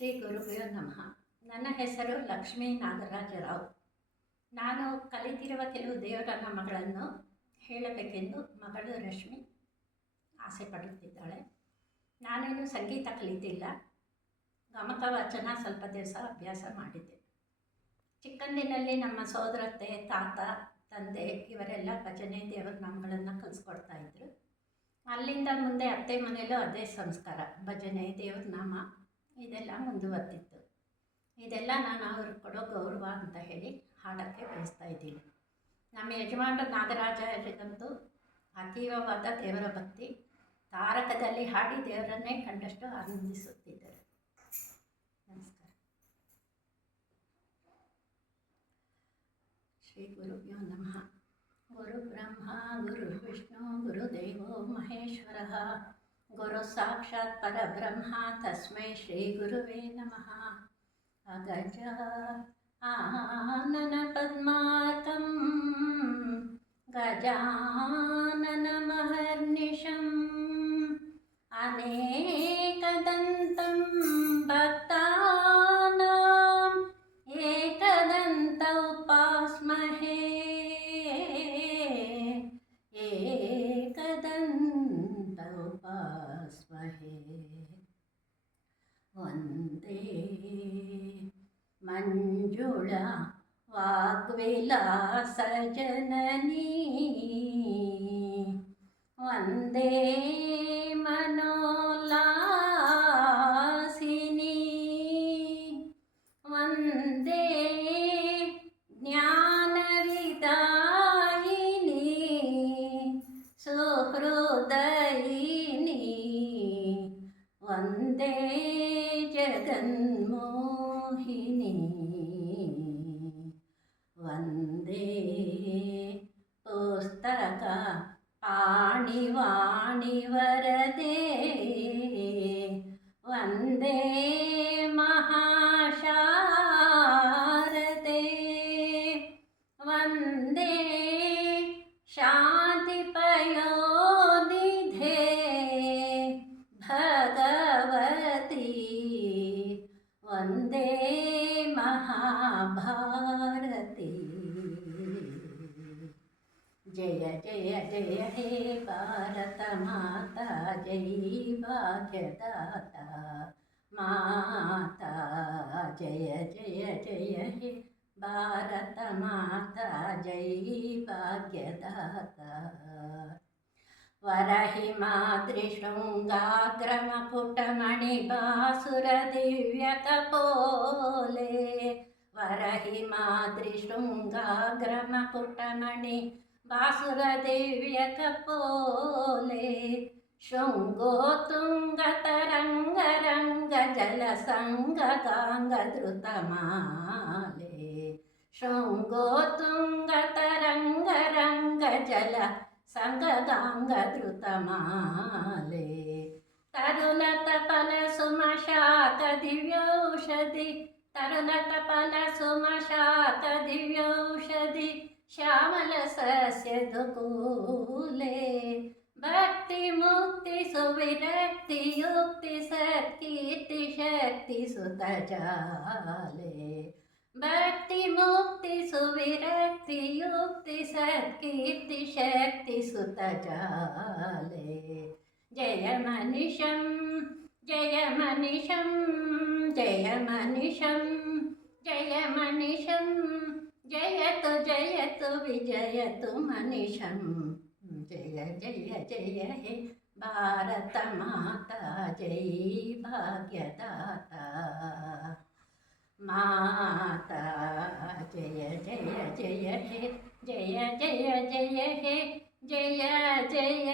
ಶ್ರೀ ಗುರುಭ್ಯೋ ನಮಃ. ನನ್ನ ಹೆಸರು ಲಕ್ಷ್ಮೀ ನಾಗರಾಜರಾವ್. ನಾನು ಕಲಿತಿರುವ ಕೆಲವು ದೇವರ ನಾಮಗಳನ್ನು ಹೇಳಬೇಕೆಂದು ಮಗಳು ರಶ್ಮಿ ಆಸೆ ಪಡುತ್ತಿದ್ದಾಳೆ. ನಾನೇನು ಸಂಗೀತ ಕಲಿತಿಲ್ಲ, ಗಮಕ ವಚನ ಸ್ವಲ್ಪ ದಿವಸ ಅಭ್ಯಾಸ ಮಾಡಿದ್ದೆ. ಚಿಕ್ಕಂದಿನಲ್ಲಿ ನಮ್ಮ ಸೋದರತ್ತೆ, ತಾತ, ತಂದೆ ಇವರೆಲ್ಲ ಭಜನೆ ದೇವರ ನಾಮಗಳನ್ನು ಕಲಿಸ್ಕೊಡ್ತಾಯಿದ್ರು. ಅಲ್ಲಿಂದ ಮುಂದೆ ಅತ್ತೆ ಮನೆಯಲ್ಲೂ ಅದೇ ಸಂಸ್ಕಾರ, ಭಜನೆ ದೇವ್ರ ನಾಮ ಇದೆಲ್ಲ ಮುಂದುವರೆದಿತ್ತು. ಇದೆಲ್ಲ ನಾನು ಅವ್ರಿಗೆ ಕೊಡೋ ಗೌರವ ಅಂತ ಹೇಳಿ ಹಾಡೋಕ್ಕೆ ಬಯಸ್ತಾ ಇದ್ದೀನಿ. ನಮ್ಮ ಯಜಮಾನ ನಾಗರಾಜರಿಗಂತೂ ಅತೀವವಾದ ದೇವರ ಭಕ್ತಿ. ತಾರಕದಲ್ಲಿ ಹಾಡಿ ದೇವರನ್ನೇ ಕಂಡಷ್ಟು ಆನಂದಿಸುತ್ತಿದ್ದರು. ನಮಸ್ಕಾರ. ಶ್ರೀ ಗುರುಭ್ಯೋ ನಮಃ. ಗುರು ಬ್ರಹ್ಮ ಗುರು ವಿಷ್ಣು ಗುರುದೇವೋ ಮಹೇಶ್ವರಃ. ಗುರು ಸಾಕ್ಷಾತ್ ಪರಬ್ರಹ್ಮ ತಸ್ಮೈ ಶ್ರೀ ಗುರುವೇ ನಮಃ. ಅಗಜ ಆನನ ಪದ್ಮಾರ್ಕಂ ಗಜಾನನ ಮಹರ್ನಿಶಂ ಅನೇಕದಂತಂ ಭಕ್ತಾನಾಂ ಏಕದಂತ ಉಪಾಸ್ಮಹೇ. ಏಕದಂತ ಉಪಾಸ್ಮಹೇ. ವಂದೇ ಮಂಜುಳ ವಾಗ್ವಿಲಾಸ ಜನನೀ ವಂದೇ ಮನೋಲ್ಲಾಸಿನಿ ವಂದೇ ಜ್ಞಾನವಿದಾಯಿನಿ ಸುಹೃದಯಿನಿ ವಂದೇ ಜಗನ್ಮೋಹಿನಿ ವಂದೇ ಪುಸ್ತಕ ಪಾಣಿವಾಣಿ ವರದೆ ವಂದೇ ಮಹಾಶಾರದೆ ವಂದೇ ಶಾಂತಿ ಪಯೋನಿಧೆ ಭಗವತಿ ವಂದೇ ಮಹಾಭಾರತಿ. ಜಯ ಜಯ ಜಯ ಹೇ ಭಾರತ ಮಾತಾ, ಜೈ ಭಾಗ್ಯದಾತ ಮಾತಾ. ಜಯ ಜಯ ಜಯ ಹೇ ಭಾರತ ಮಾತಾ, ಜೈ ಭಾಗ್ಯದಾತ. ವರಹಿಮಾದ್ರಿಶೃಂಗಾಗ್ರಮಕುಟಮಣಿಭಾಸುರ ದಿವ್ಯಕಪೋಲೆ. ವರಹಿಮಾದ್ರಿಶೃಂಗಾಗ್ರಮಕುಟಮಣಿ ಭಾಸುರ ದಿವ್ಯಕಪೋಲೆ. ಶೃಂಗೋತ್ತುಂಗತರಂಗರಂಗ ಜಲಸಂಗಗಾಂಗಧೃತಮಾಲೆ. ಶೃಂಗೋತ್ತುಂಗತರಂಗರಂಗ ಜಲ ಸಂಗಗಾಂಗಧೃತಮಾಲೆ. ತರುಲತ ಫಲ ಸುಮಶಾಕ ದಿವ್ಯೌಷಧಿ ತರುಲತ ಫಲ ಸುಮಶಾಕ ದಿವ್ಯೌಷಧಿ ಶ್ಯಾಮಲ ಸಸ್ಯದುಕೂಲೆ. ಭಕ್ತಿ ಮುಕ್ತಿ ಸುವಿರಕ್ತಿ ಯುಕ್ತಿ ಸತ್ಕೀರ್ತಿ ಶಕ್ತಿ ಸುತ ಜಾಲೆ. ಭಕ್ತಿ ಮುಕ್ತಿ ಸುವಿರಕ್ತಿ ಯುಕ್ತಿ ಸತ್ಕೀರ್ತಿ ಶಕ್ತಿ ಸುತ ಜಾಲೆ. ಜಯ ಮನಿಷಂ ಜಯ ಮನಿಷಂ ಜಯ ಮನಿಷಂ ಜಯ ಮನಿಷಂ ಜಯತು ಜಯತು ವಿಜಯತು ಮನಿಷಂ. ಜಯ ಜಯ ಜಯ ಹೇ ಭಾರತ ಮಾತಾ, ಜೈ ಭಾಗ್ಯದಾತ ಮಾತಾ. ಜಯ ಜಯ ಜಯ ಹೇ ಜಯ ಜಯ ಜಯ ಹೇ ಜಯ ಜಯ